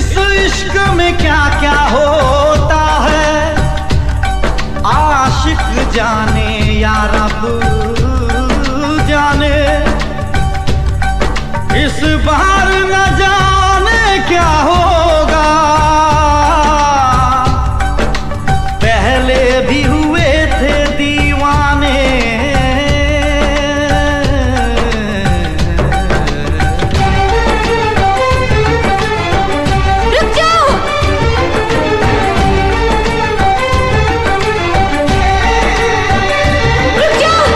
इस इश्क में क्या क्या होता है, आशिक जाने या रब जाने। इस बार न जाने क्या होगा, पहले भी हुए थे दीवाने। रुक जाओ। रुक जाओ।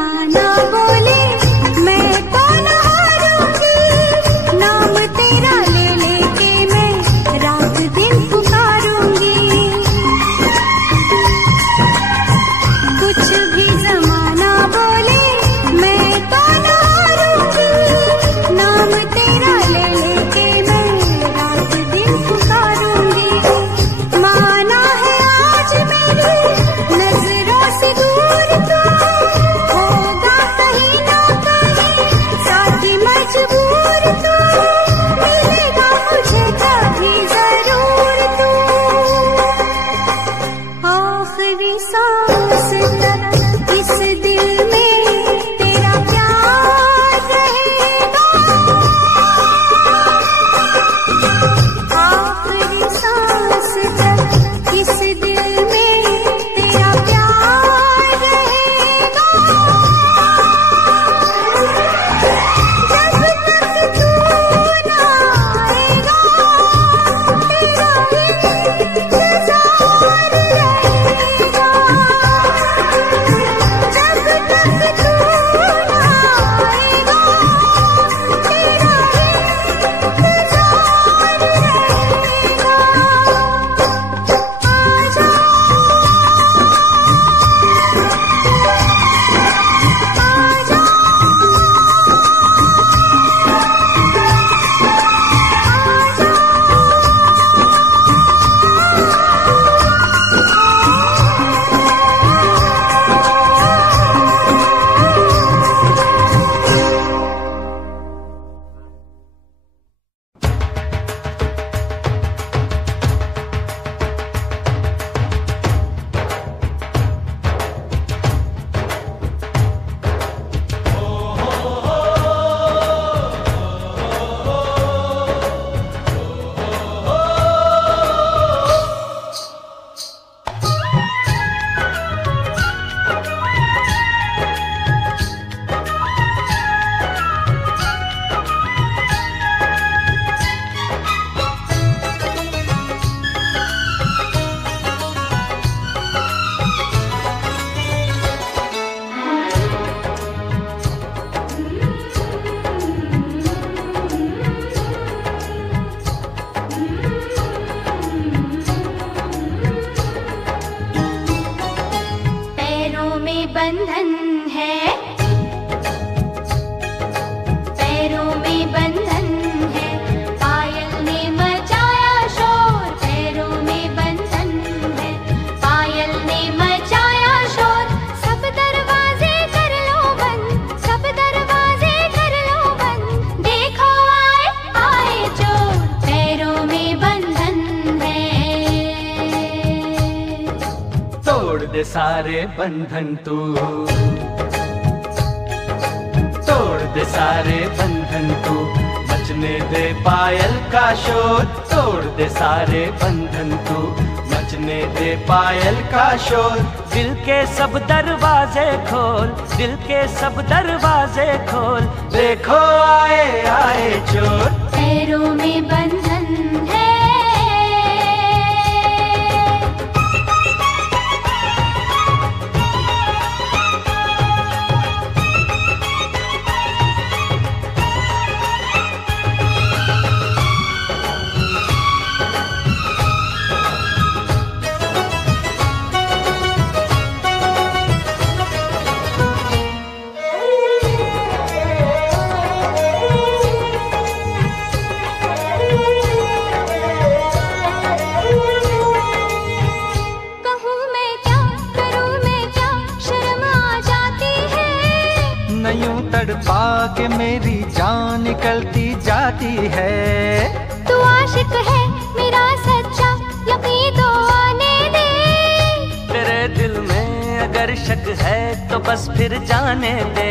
जमाना बोले मैं तो न हारूंगी, नाम तेरा ले लेके मैं रात दिन पुकारूंगी। कुछ भी जमाना बोले मैं तो न हारूंगी, नाम तेरा ले लेके मैं रात दिन पुकारूंगी। माना है आज मेरी नजरों से दूर तो होगा कहीं ना कहीं साथी मजबूर तो मिलेगा मुझे कभी जरूर तू। आखिरी सांस तक इस दिल में तेरा प्यार रहेगा, आखिरी सांस तक इस दिल में तेरा प्यार रहेगा। जब तक तू ना आएगा तेरा इंतजार रहेगा, जब तक तू ना आएगा तेरा इंतजार रहेगा। आजा पैरों में बंधन है, पैरों में बंधन है, पायल ने मचाया शोर। पैरों में बंधन है, पायल ने मचाया शोर। सब दरवाजे कर लो बंद, सब दरवाजे कर लो बंद, देखो आए आए चोर। पैरों में बंधन है। तोड़ दे सारे बंधन तू, तोड़ दे सारे बंधन तू, मचने दे पायल का शोर। तोड़ दे सारे बंधन तू, मचने दे पायल का शोर। दिल के सब दरवाजे खोल, दिल के सब दरवाजे खोल, देखो आए आए चोर। पैरों में बंधन है। तड़पा के मेरी जान निकलती जाती है। तू आशिक है मेरा सच्चा, यकीन तो आने दे। तेरे दिल में अगर शक है तो बस फिर जाने दे।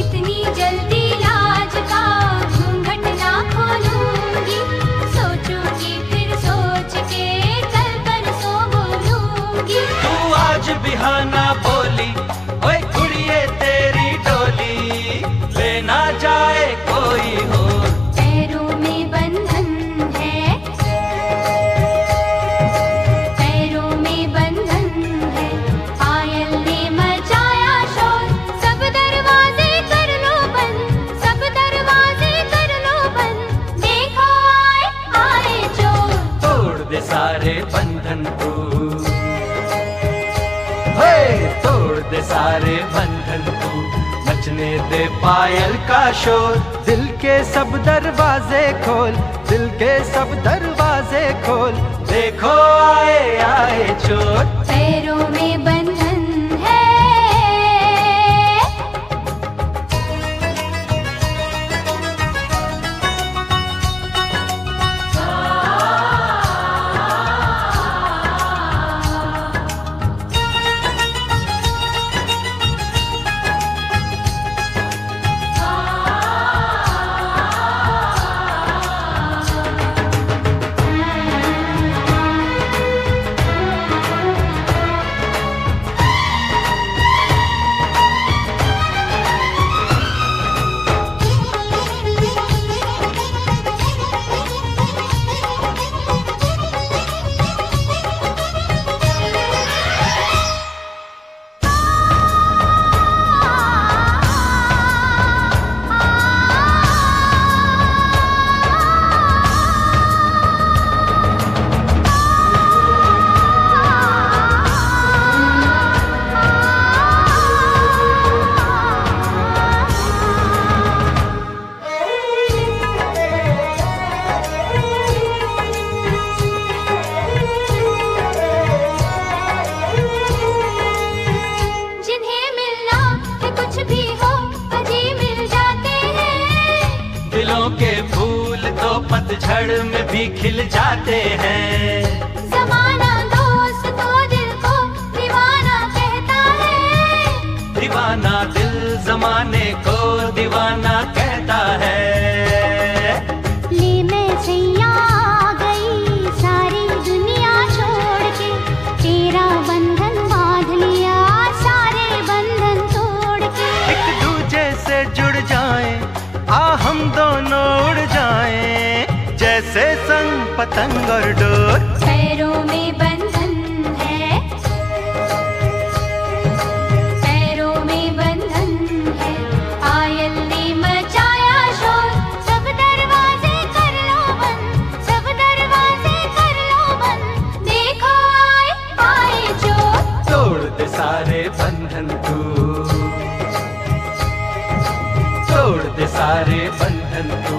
इतनी जल्दी लाज का घूंघट ना खोलूंगी, सोचूंगी फिर सोच के कल परसों बोलूंगी। तू आज बिहाना बोली, ओए कुड़िए तेरी डोली, लेना जाए कोई हो। पैरों में बंधन है, पैरों में बंधन है, पायल ने मचाया बजने दे पायल का शोर। दिल के सब दरवाजे खोल, दिल के सब दरवाजे खोल, देखो आए आए चोर। पैरों में बंधन है, पतझड़ में भी खिल जाते हैं। ज़माना दोस्त तो दिल को दीवाना कहता है, दीवाना दिल ज़माने को दीवाना कहता है। ले मैं सैया आ गई सारी दुनिया छोड़ के, तेरा बंधन बांध लिया सारे बंधन तोड़ के। एक दूजे से जुड़ जाएं, आ हम दोनों उड़ जाएं, जैसे संग पतंग और डोर। पैरों में बंधन है, पैरों में बंधन है, पायल ने मचाया शोर। सब दरवाजे कर लो बंद, सब दरवाजे कर लो बंद, देखो आए आए चोर। तोड़ दे सारे बंधन तू, तोड़ दे सारे बंधन तू,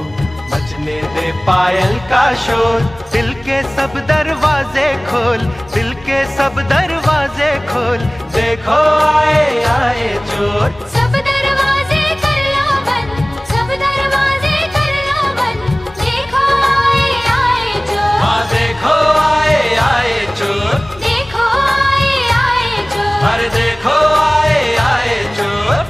बजने दे पायल का शोर। दिल के सब दरवाजे खोल, दिल के सब दरवाजे खोल, देखो आए आए चोर। सब दरवाजे कर लो बंद, सब दरवाजे कर लो बंद, देखो आए आए चोर। हाँ देखो आए आए चोर, देखो आए आए चोर, अरे देखो आए आए चोर।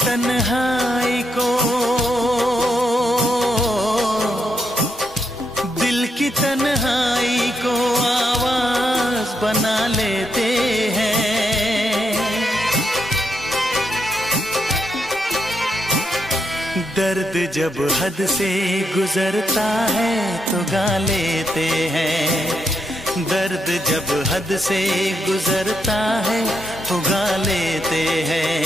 तन्हाई को, दिल की तन्हाई को आवाज बना लेते हैं। दर्द जब हद से गुजरता है तो गा लेते हैं। दर्द जब हद से गुजरता है तो गा लेते हैं।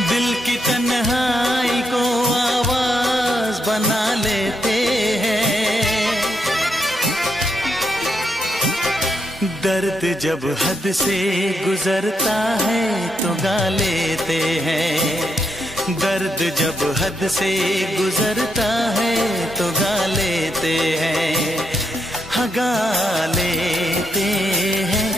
दिल की तन्हाई को आवाज बना लेते हैं। दर्द जब हद से गुजरता है तो गा लेते हैं। दर्द जब हद से गुजरता है तो गा लेते हैं। हाँ गा लेते हैं।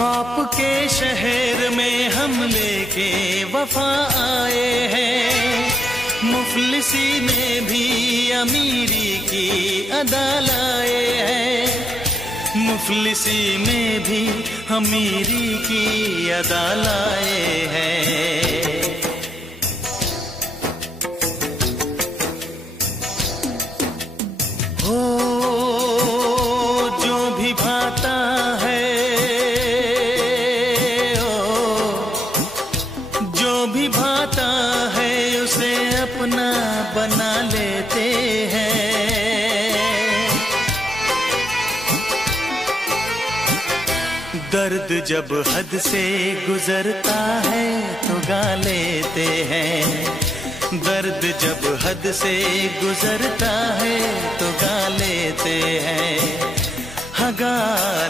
आपके शहर में हम लेके वफा आए हैं, मुफलिसी में भी अमीरी की अदा लाए हैं, मुफलिसी में भी अमीरी की अदा लाए हैं। हो जो भी भाता है, जो भी भाता है उसे अपना बना लेते हैं। दर्द जब हद से गुजरता है तो गा लेते हैं, दर्द जब हद से गुजरता है तो गा लेते हैं, हाँ गा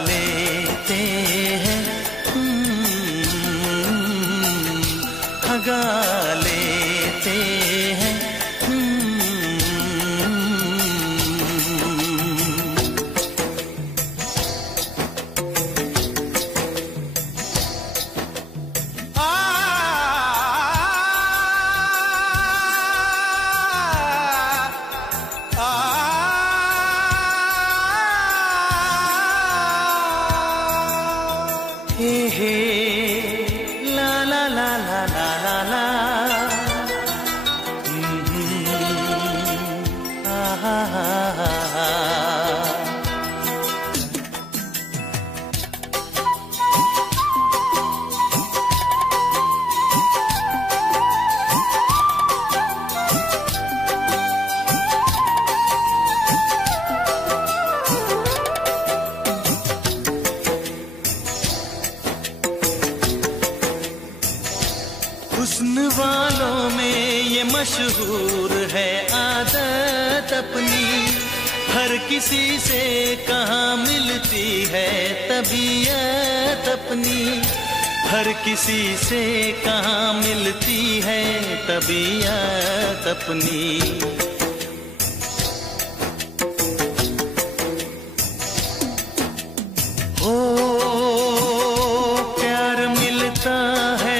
लेते हैं, हाँ गा लेते हैं। हुस्न वालों में ये मशहूर है आदत अपनी, हर किसी से कहाँ मिलती है तबीयत अपनी, हर किसी से कहाँ मिलती है तबीयत अपनी। हो प्यार मिलता है,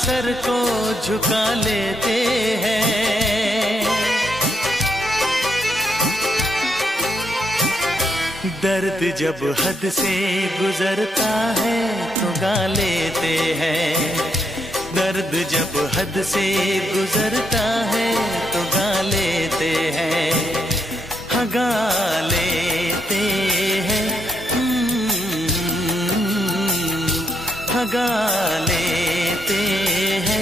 सर को झुका लेते हैं। दर्द जब हद से गुजरता है तो गा लेते हैं, दर्द जब हद से गुजरता है तो गा लेते हैं, हाँ गा लेते हैं, हाँ गा लेते हैं।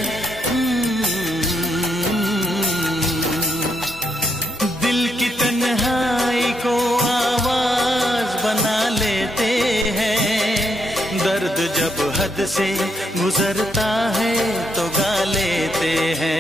दिल की तन्हाई को आवाज बना लेते हैं, दर्द जब हद से गुजरता है तो गा लेते हैं।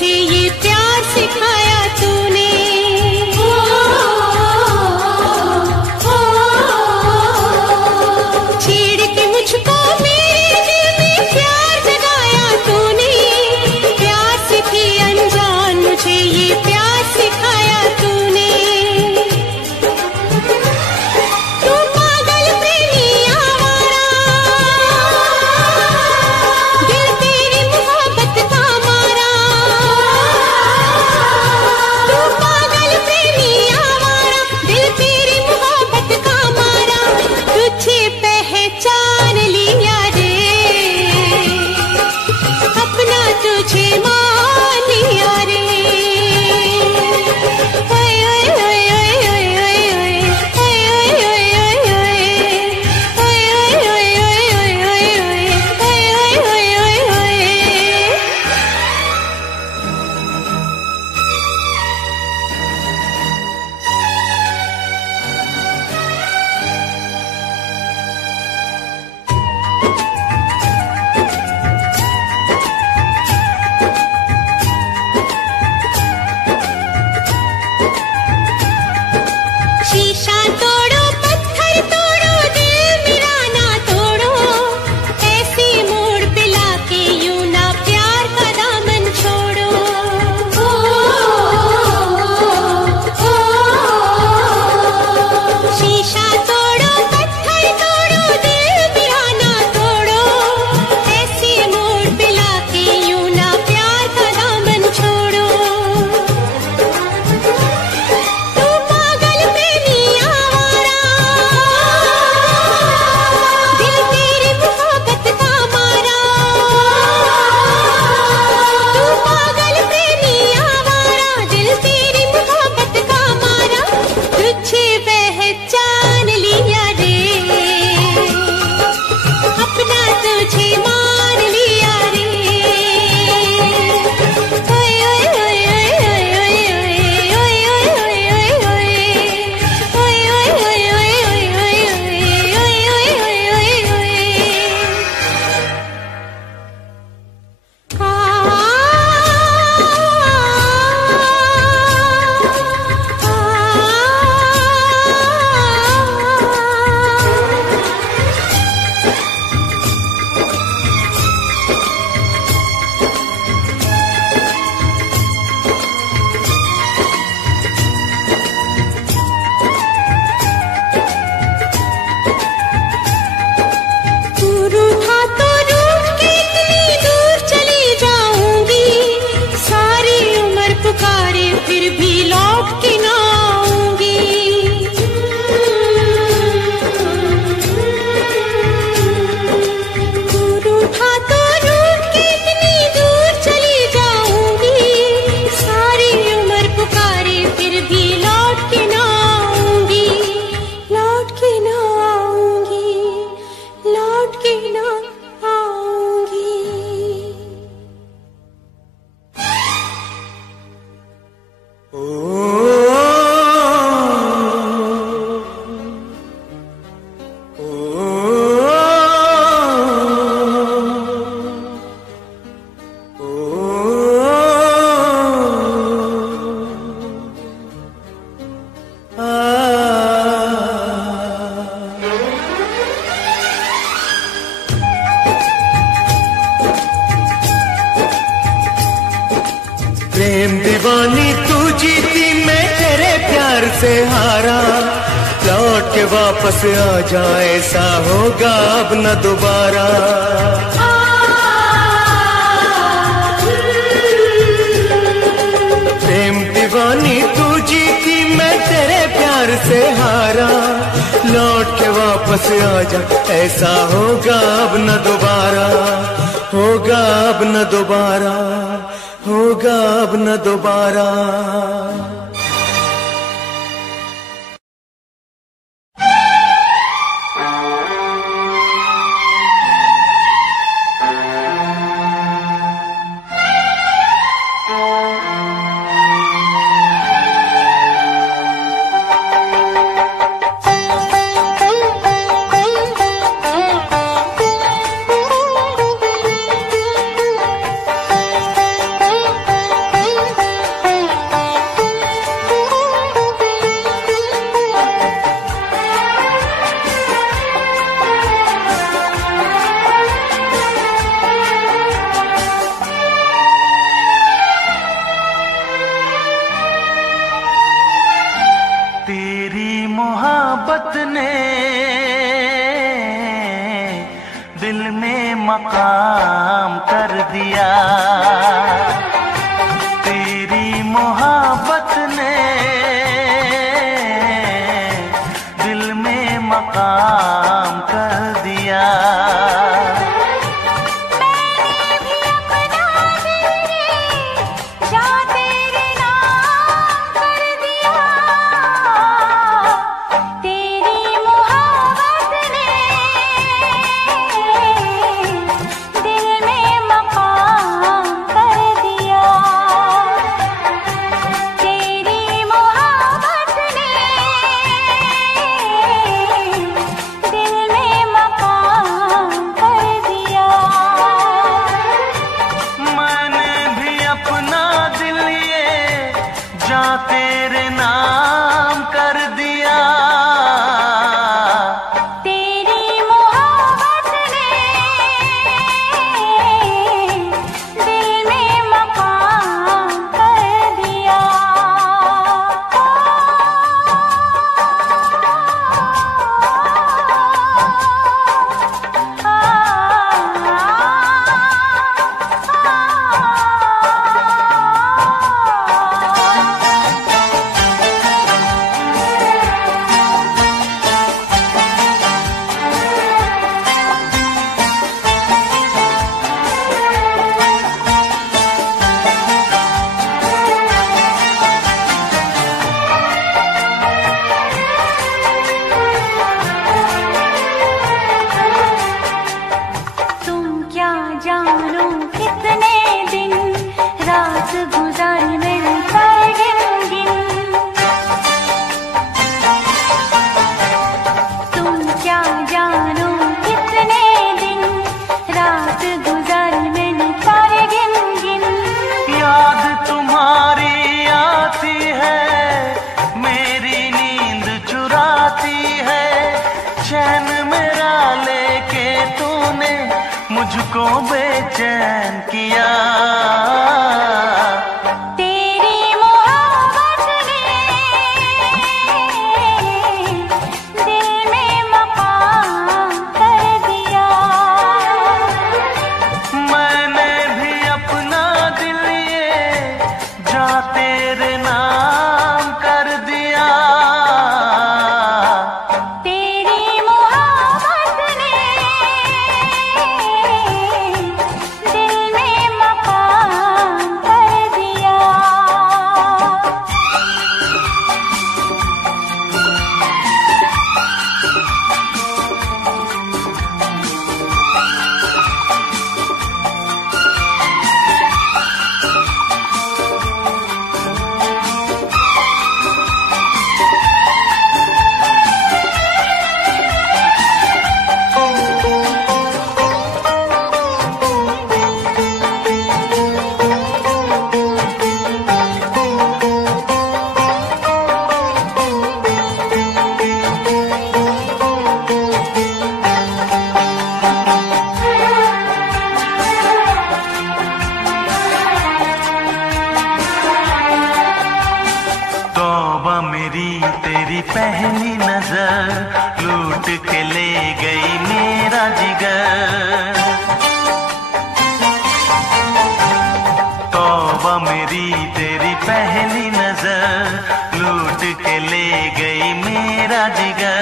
मुझे ये प्यार सिखाया तूने। छेड़ के मुझको मेरे दिल में प्यार जगाया तूने। प्यार से थी अनजान, मुझे ये प्यार सिखाया तूने। तू पागल प्रेमी आवारा, दिल तेरी मोहब्बत का मारा। तू पागल प्रेमी आवारा, दिल तेरी मोहब्बत का मारा। तुझे पहचान लिया रे, अपना तुझे मान लिया रे। ओए ओए ओए ओए ओए ओए ओए ओए ओए ओए शीशा तोड़ो, पत्थर तोड़ो, दिल मेरा ना तोड़ो। ऐसे मोड़ पे लाके यूं ना प्यार का दामन छोड़ो। शीशा तोड़ो, पत्थर तोड़ो, दिल मेरा ना तोड़ो। ऐसे मोड़ पे लाके यूं ना प्यार का दामन छोड़ो। तू पागल प्रेमी आवारा, दिल तेरी मोहब्बत का मारा। तू पागल प्रेमी आवारा, दिल तेरी मोहब्बत का मारा। तुझे पहचान लिया रे, अपना तुझे मान लिया रे। ओए ओए ओए ओए ओए ओए ओए ओए तू रूठा तो रूठ के इतनी दूर चली जाऊंगी। सारी उम्र पुकारे फिर भी लौट के ना आऊंगी। तू रूठा तो रूठ के इतनी दूर चली जाऊंगी। सारी उम्र पुकारे फिर भी लौट के ना आऊंगी। लौट के ना आऊंगी, लौट के ना आऊंगी। ओ प्रेम दीवानी तू जीती, मैं तेरे प्यार से हारा। लौट के वापस आ जाए, ऐसा होगा अब न दोबारा। प्रेम दीवानी तू जीती, मैं तेरे प्यार से हारा। लौट के वापस आ जा, ऐसा होगा अब न दोबारा। होगा अब न दोबारा, होगा अब न दोबारा। तेरी मोहब्बत ने दिल में मकाम कर दिया। तेरे नाम कर दिया। तेरी मोहब्बत ने दिल में मकाम कर दिया। जानो कितने दिन रात गुजारी मिलकर गिन तुम क्या जानो कितने दिन रात गुजारी मिलकर गिन याद तुम्हारी आती है, मेरी नींद चुराती है, चैन मेरा लेके तूने मुझको बेचैन किया। तेरी मोहब्बत ने दिल में मकाम कर दिया। मैंने भी अपना दिल ये जा तेरे नाम कर दिया। तेरी मोहब्बत ने दिल में मकाम कर दिया। तौबा मेरी तेरी पहली नजर लूट के ले गई मेरा जिगर। तौबा मेरी तेरी पहली नजर लूट के ले गई मेरा जिगर।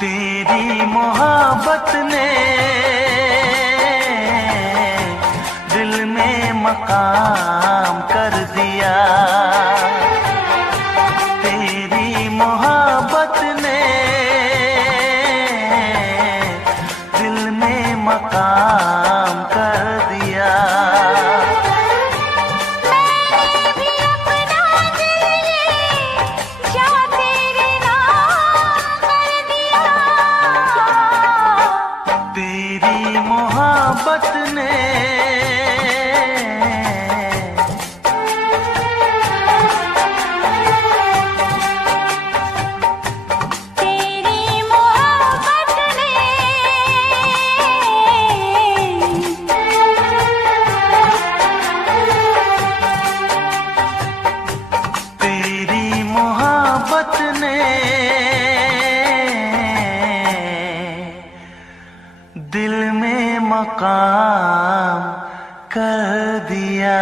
तेरी मोहब्बत ने दिल में मकाम कर दिया। तेरी मोहब्बत ने दिल में मकाम कर दिया। तेरी मोहब्बत ने कर दिया।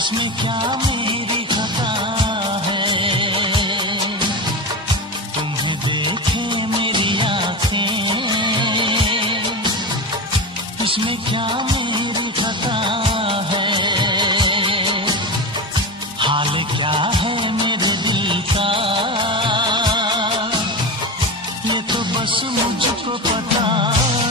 इसमें क्या मेरी खता है, तुम्हें देखे मेरी आँखें, इसमें क्या मेरी खता है, हाल क्या है मेरे दिल का, ये तो बस मुझको पता है।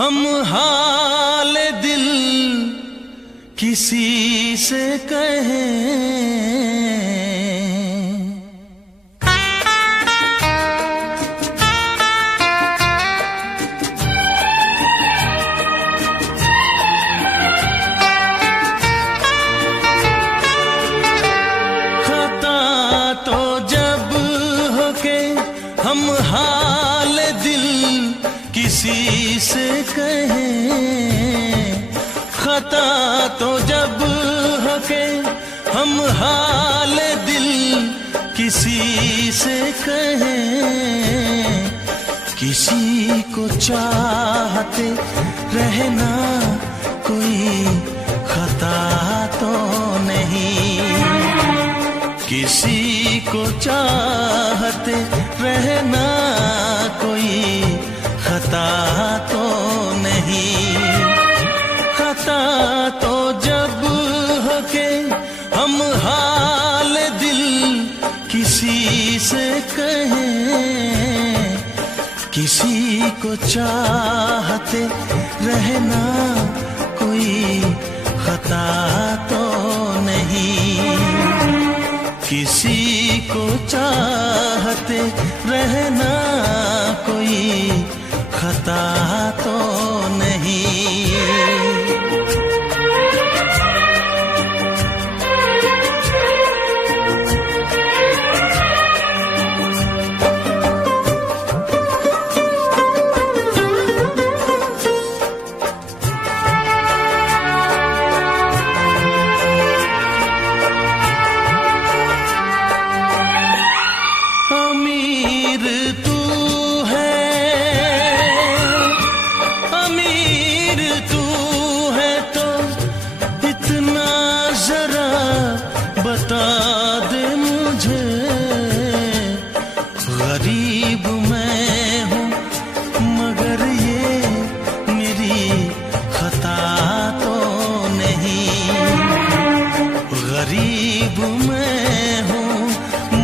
हम हाल दिल किसी से कहें। हम हाल दिल किसी से कहें, खता तो जब हो के हम हाल दिल किसी से कहें। किसी को चाहते रहना कोई खता तो नहीं, किसी को चाहते रहना कोई खता तो नहीं। खता तो जब हो के हम हाल दिल किसी से कहें। किसी को चाहते रहना कोई खता तो नहीं, किसी को चाहते रहना कोई खता तो नहीं। बता दे मुझे, गरीब मैं हूँ मगर ये मेरी खता तो नहीं। गरीब मैं हूँ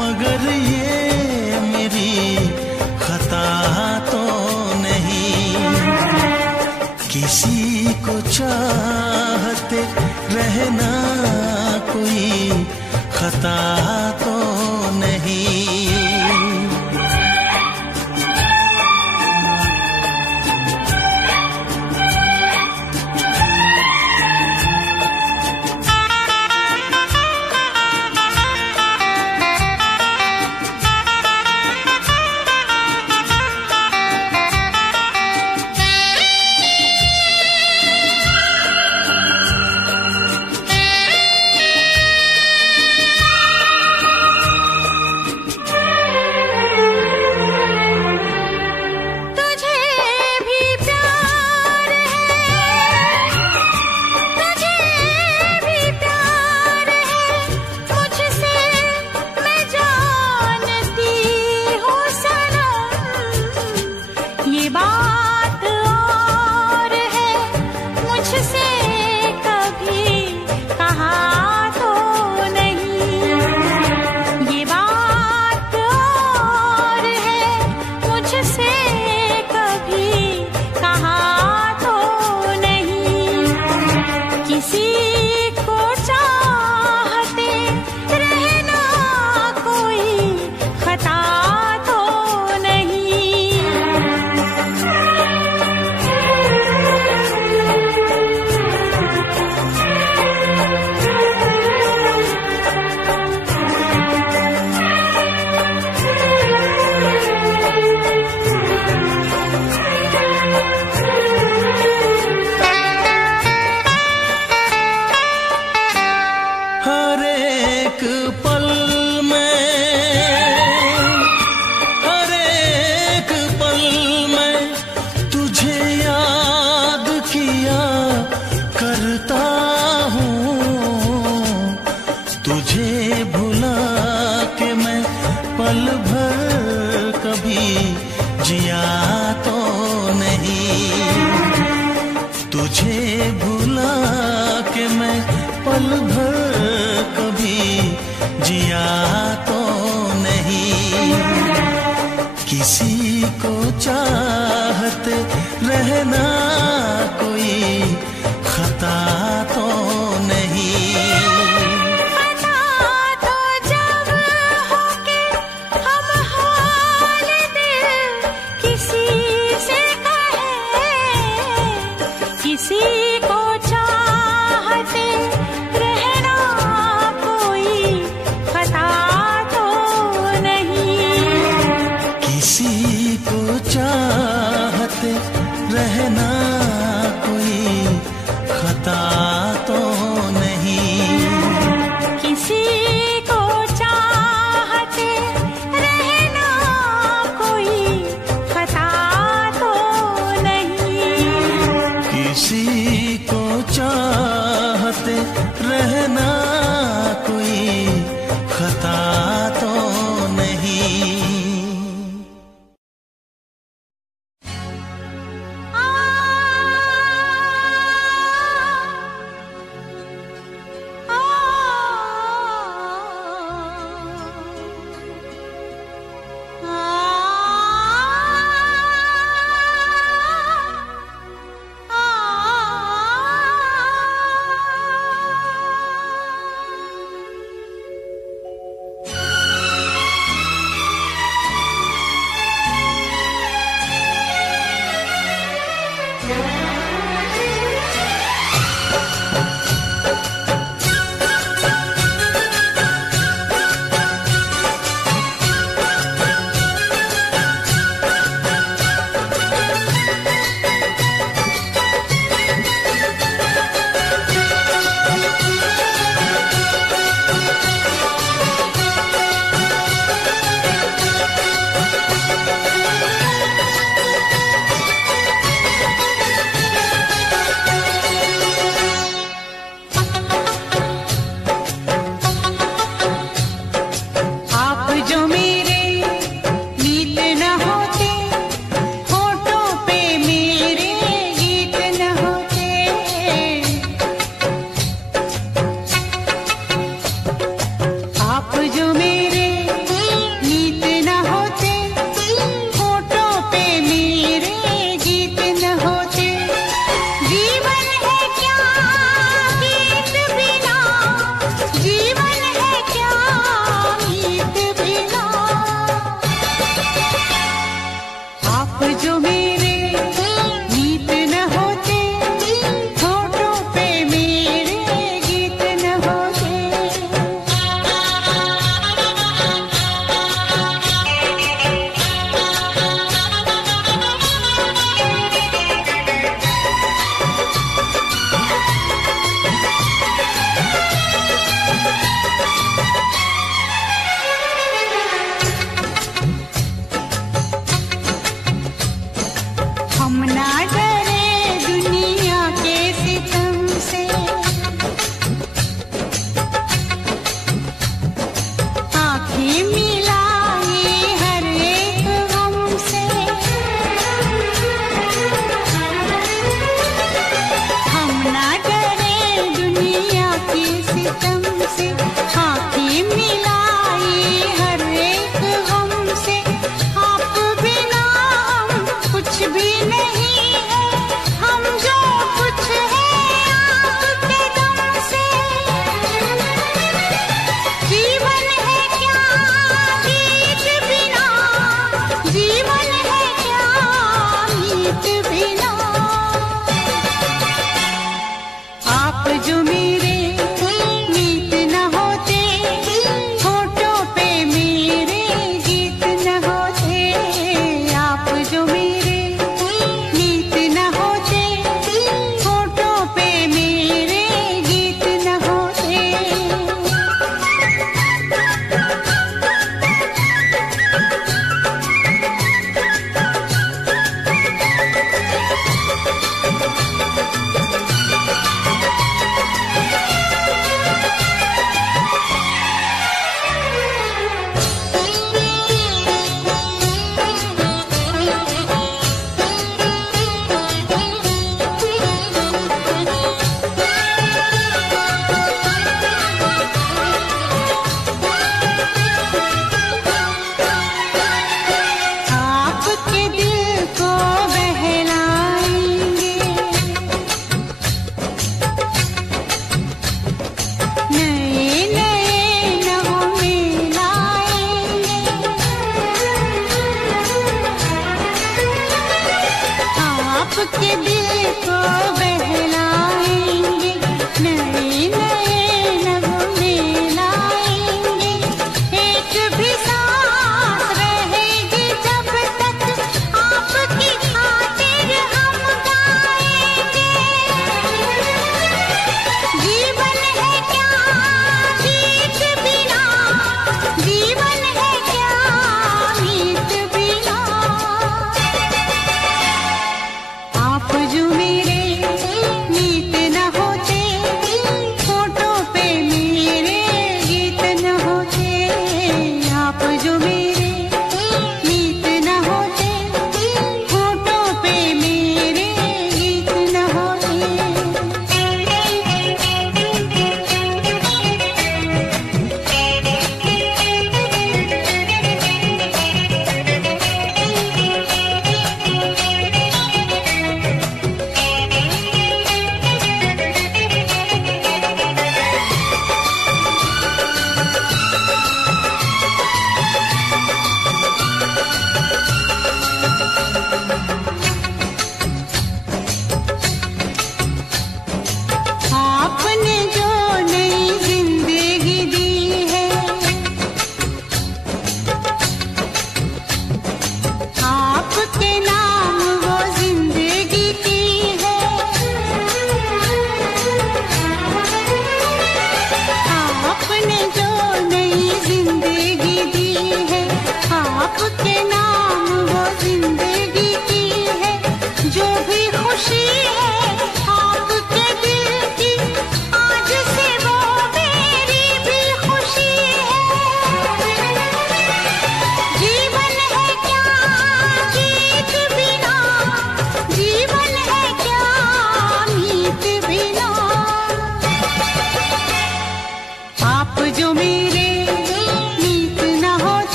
मगर ये मेरी खता तो नहीं। किसी को चाहते रहना कोई खता तो नहीं। पल भर कभी जिया तो नहीं, तुझे भुला के मैं पल भर कभी जिया तो नहीं। किसी को चाहते रहना किसी को चाहते रहना कोई खता तो नहीं, किसी को चाहते रहना कोई खता तो नहीं, किसी को चाहते रहना कोई खता तो नहीं, किसी को चाहते रहना कोई खता तो नहीं।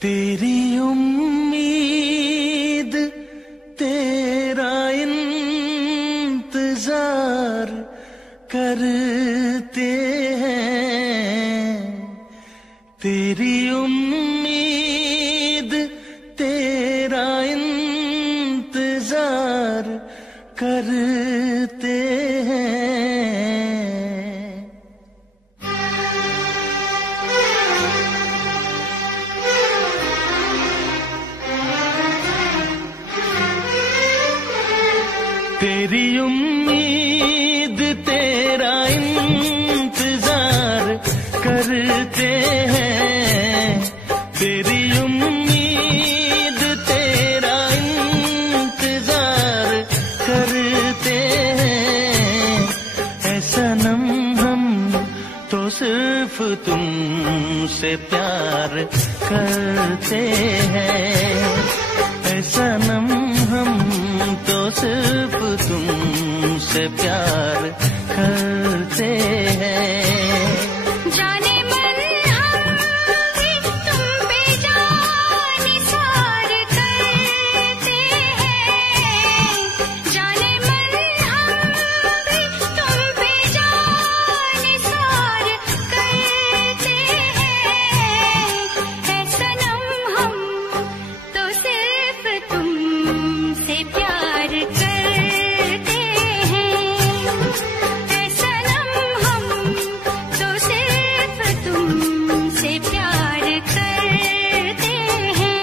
तेरी उम्मीद तेरा इंतजार करते हैं, तेरी उम्मीद तेरा इंतजार करते हैं। तेरी उम्मीद तेरा इंतजार करते हैं, तेरी उम्मीद तेरा इंतजार करते हैं। ऐ सनम हम तो सिर्फ तुमसे प्यार करते हैं, ऐ सनम हम तो सिर्फ तुमसे प्यार करते हैं। जाने मन हम भी तुम पे जान निसार करते हैं, जाने मन हम भी तुम पे जान निसार करते हैं। है सनम हम तो सिर्फ तुमसे प्यार करते हैं, है सनम हम तो सिर्फ तुमसे प्यार करते हैं।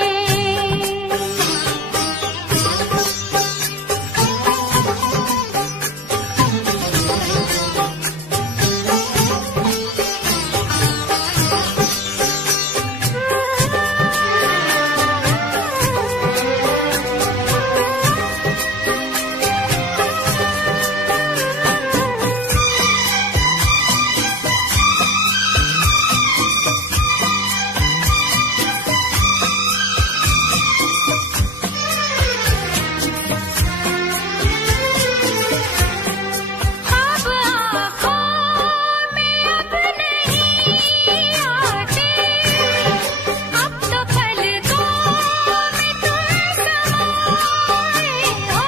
ख्वाब आँखों में अब नहीं आते, अब तो पलकों में तुम समाए हो।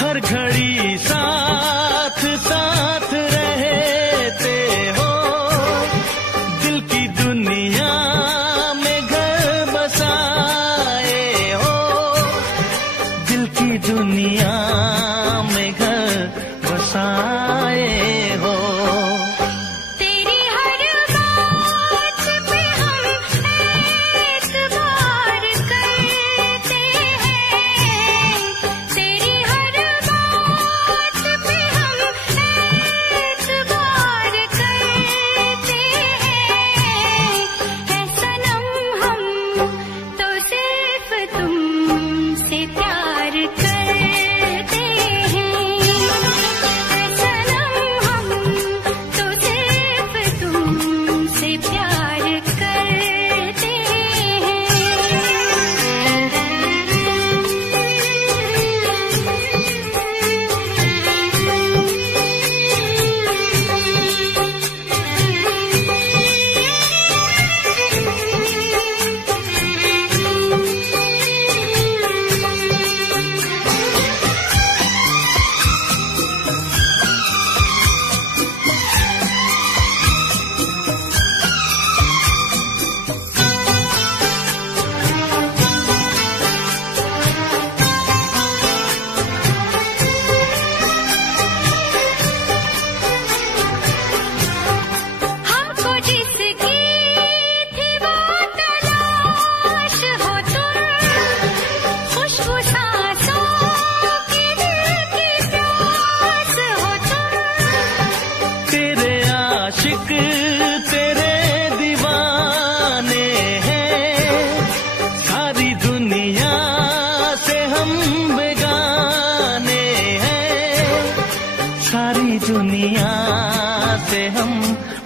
हर घड़ी साथ साथ रहते हो, दिल की दुनिया में घर बसाए हो, दिल की दुनिया में घर बसाए हो। तेरी हर बात पे हम एतबार करते हैं, तेरी हर बात पे हम एतबार करते हैं। है सनम हम तो सिर्फ तुमसे प्यार करते हैं, है सनम हम तो सिर्फ तुमसे प्यार करते हमको जिसकी थी वो तलाश हो तुम, खुशबू सांसों की दिल की प्यास हो तुम। तेरे आशिक तेरे दीवाने हैं, सारी दुनिया से हम बेगाने हैं, सारी दुनिया से हम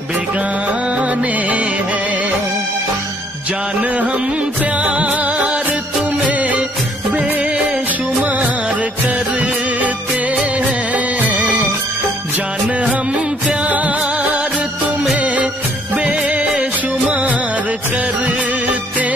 बेगाने हैं। जान हम प्यार तुम्हें बेशुमार करते हैं, जान हम प्यार तुम्हें बेशुमार करते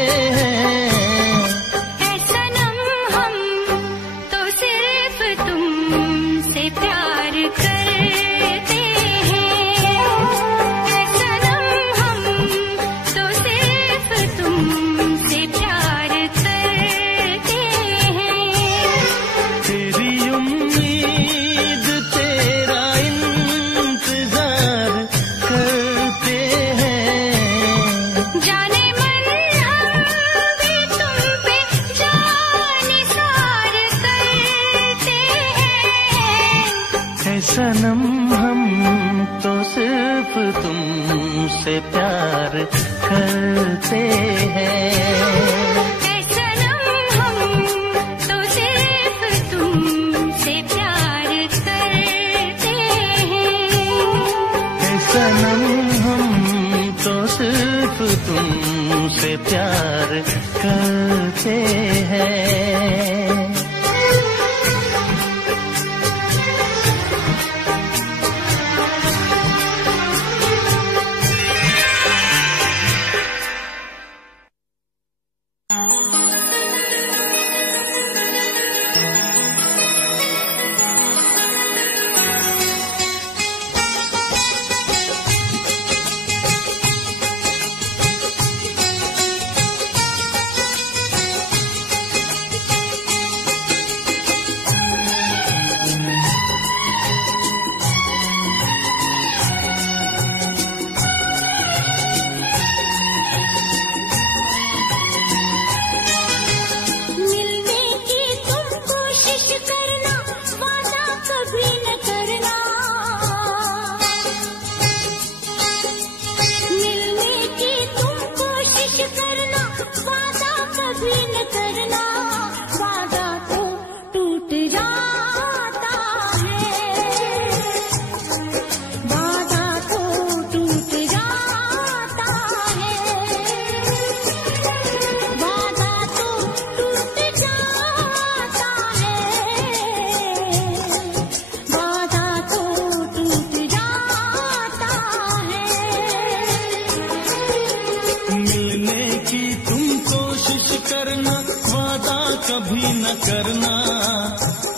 सनम हम तो सिर्फ तुमसे प्यार करते हैं। ऐ सनम हम तो सिर्फ तुमसे प्यार करते हैं। ऐ सनम हम तो सिर्फ तुमसे प्यार करते हैं। कभी न करना,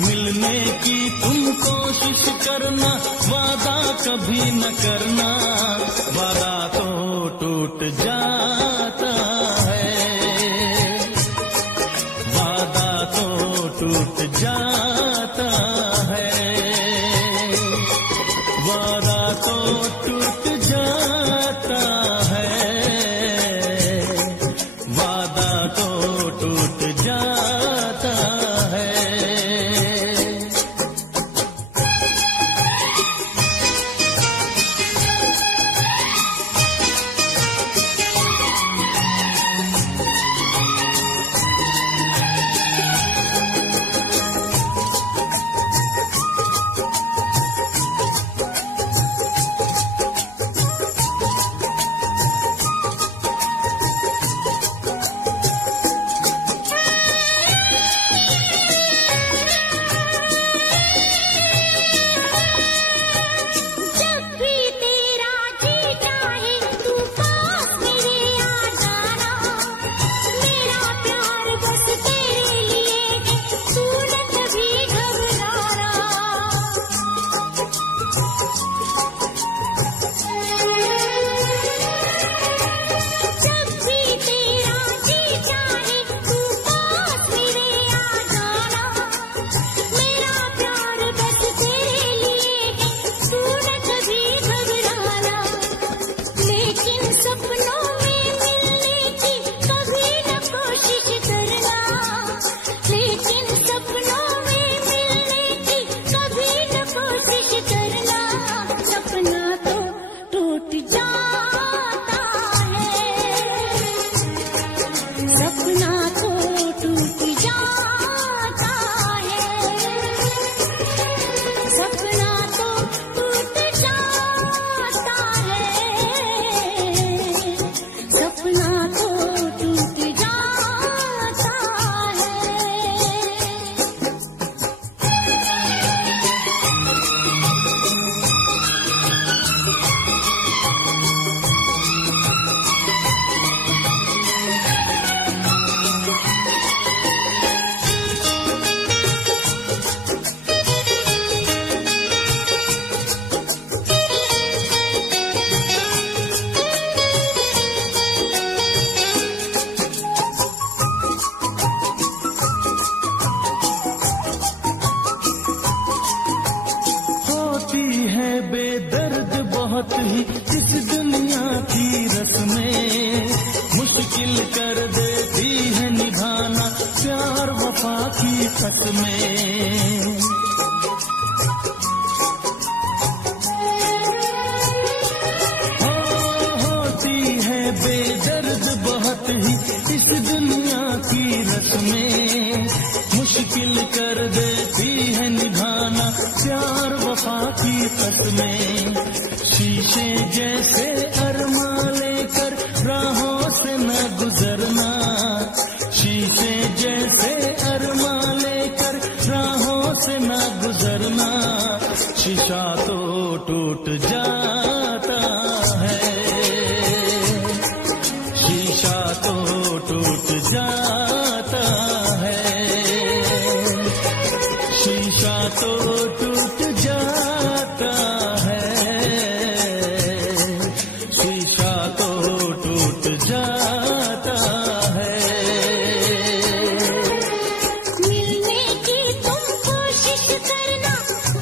मिलने की तुम कोशिश करना, वादा कभी न करना, वादा तो टूट जाता है, वादा तो टूट जाता है, वादा तो टूट जाता है, वादा तो टूट जाता है। बहुत ही इस दुनिया की रस्में मुश्किल कर देती है निभाना प्यार वफा की कसमें। की कसमें, शीशे जैसे अरमा लेकर राहों से न गुजरना, शीशे जैसे अरमा लेकर राहों से न गुजरना, शीशा तो टूट जाता है, शीशा तो टूट जाता है, शीशा तो टूट जाता है, शीशा तो टूट जाता है। मिलने की तुम कोशिश करना,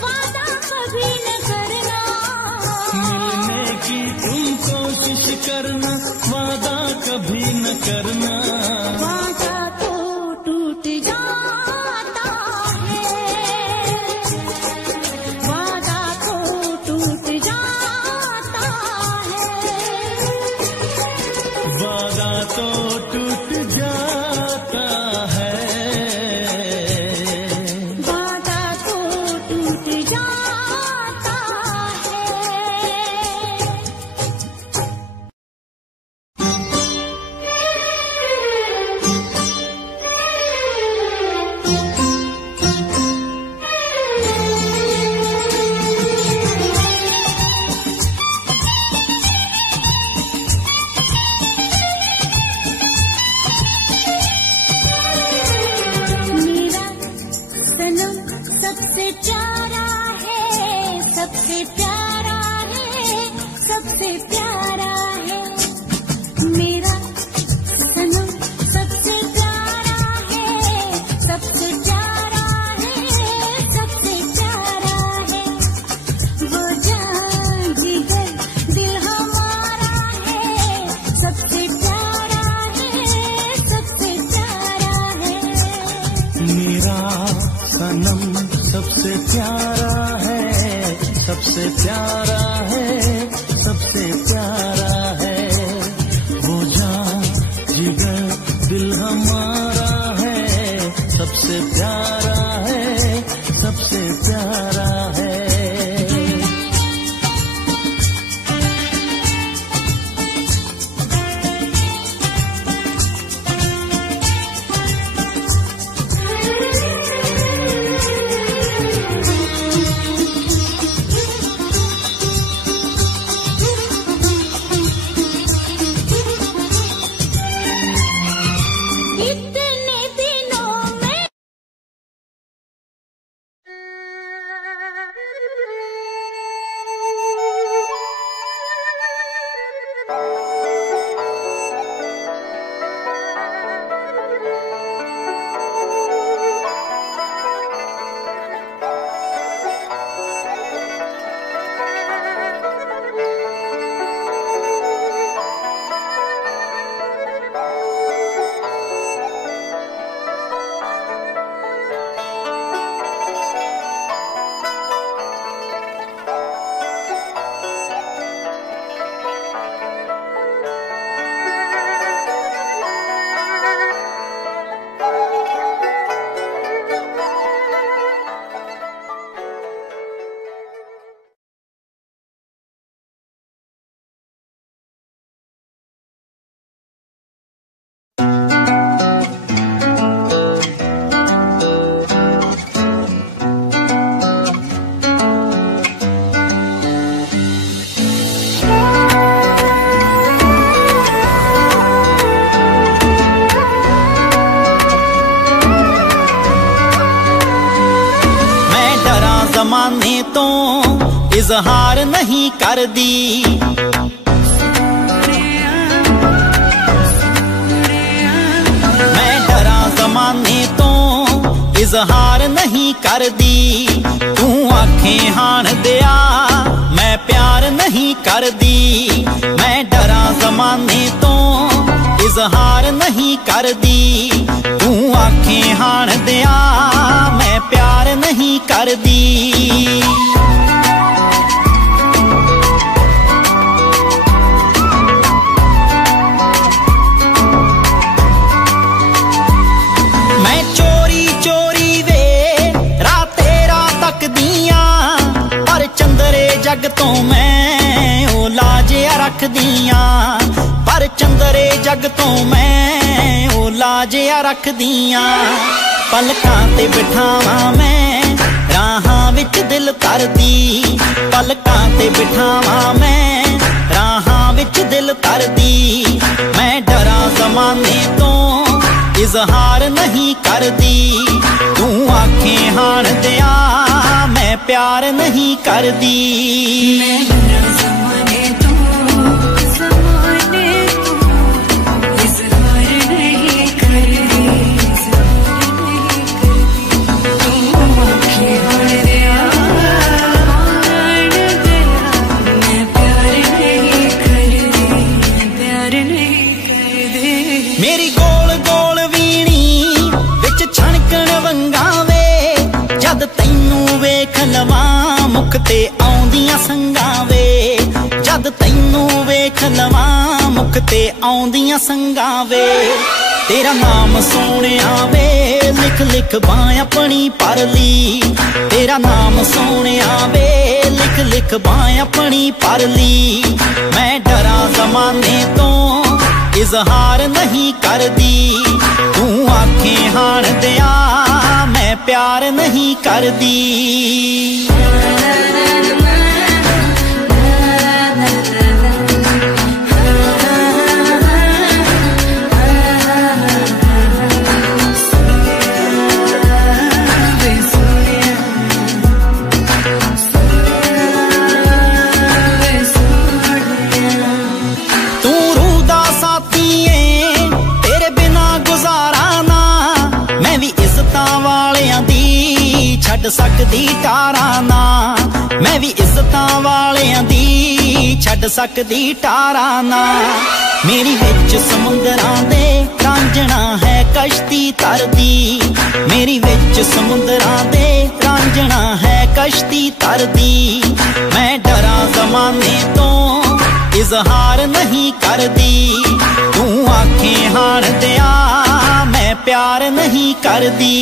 वादा कभी न करना, मिलने की तुम कोशिश करना, वादा कभी न करना, वादा तो टूट जाता है, वादा तो टूट जाता है, वादा तो टूट जाता है, वादा तो टूट जाता मेरा सनम सबसे प्यारा है, सबसे प्यारा है, सबसे प्यारा है, मेरा सनम सबसे प्यारा है, सबसे प्यारा है, सबसे प्यारा है, वो जान जिगर दिल हमारा है, सबसे प्यारा है, सबसे प्यारा है। मेरा सनम सबसे प्यारा है, सबसे प्यारा है, सबसे प्यारा है, वो जान जिगर दिल हमारा है, सबसे प्यारा है, सबसे प्यारा है। इतने दिनों में जमाने तो इजहार नहीं कर दी, मैं डरा जमाने तो इजहार नहीं कर दी, तू आंखें हाण दिया मैं प्यार नहीं कर दी, मैं डरा जमाने तो इजहार नहीं कर दी, तू आंखें हाण दिया मैं प्यार नहीं कर दी। मैं चोरी चोरी वे रातें रात तक दियां पर जग तो मैं ओ लाजिया रख दियां, पर चंदरे जग तो मैं ओ लाजिया रख दियां। पलकां ते बिठावां मैं राहां विच दिल तरदी, पलकां ते बिठावां मैं राहां विच दिल तरदी। मैं डरा ज़माने तो इजहार नहीं करदी, तू आखे हाण दिया मैं प्यार नहीं करदी। मैं डरा ज़माने तो इजहार नहीं करदी, तू आखे हाण दिया मैं प्यार नहीं करदी, प्यार नहीं करदी। मेरी गोल गोल वीणी विच छणकण वंगावे, जद तैनू वेख लवां मुख ते आउंदियां संगावे, जद तैनू वेख लवां मुख ते आउंदियां संगावे। तेरा नाम सोहणिया वे लिख लिख बां अपनी परली, तेरा नाम सोहणिया वे लिख लिख बां अपनी परली। मैं डरा ज़माने तो इजहार नहीं करदी, तू आखे हाण दिया मैं प्यार नहीं करदी। छड़ सकदी टारा ना मैं भी इज्जतां वालियां दी, छड़ सकदी टारा ना। मेरी विच समुंदरां दे रांझणा है कश्ती तरदी, मेरी विच समुंदरां दे रांझणा है कश्ती तरदी। मैं डरा ज़माने तो इजहार नहीं करदी, तू आखे हाण दिया मैं प्यार नहीं करदी।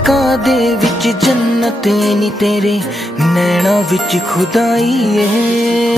पलकां दे विच जन्नत नी तेरे नैना विच खुदाई है।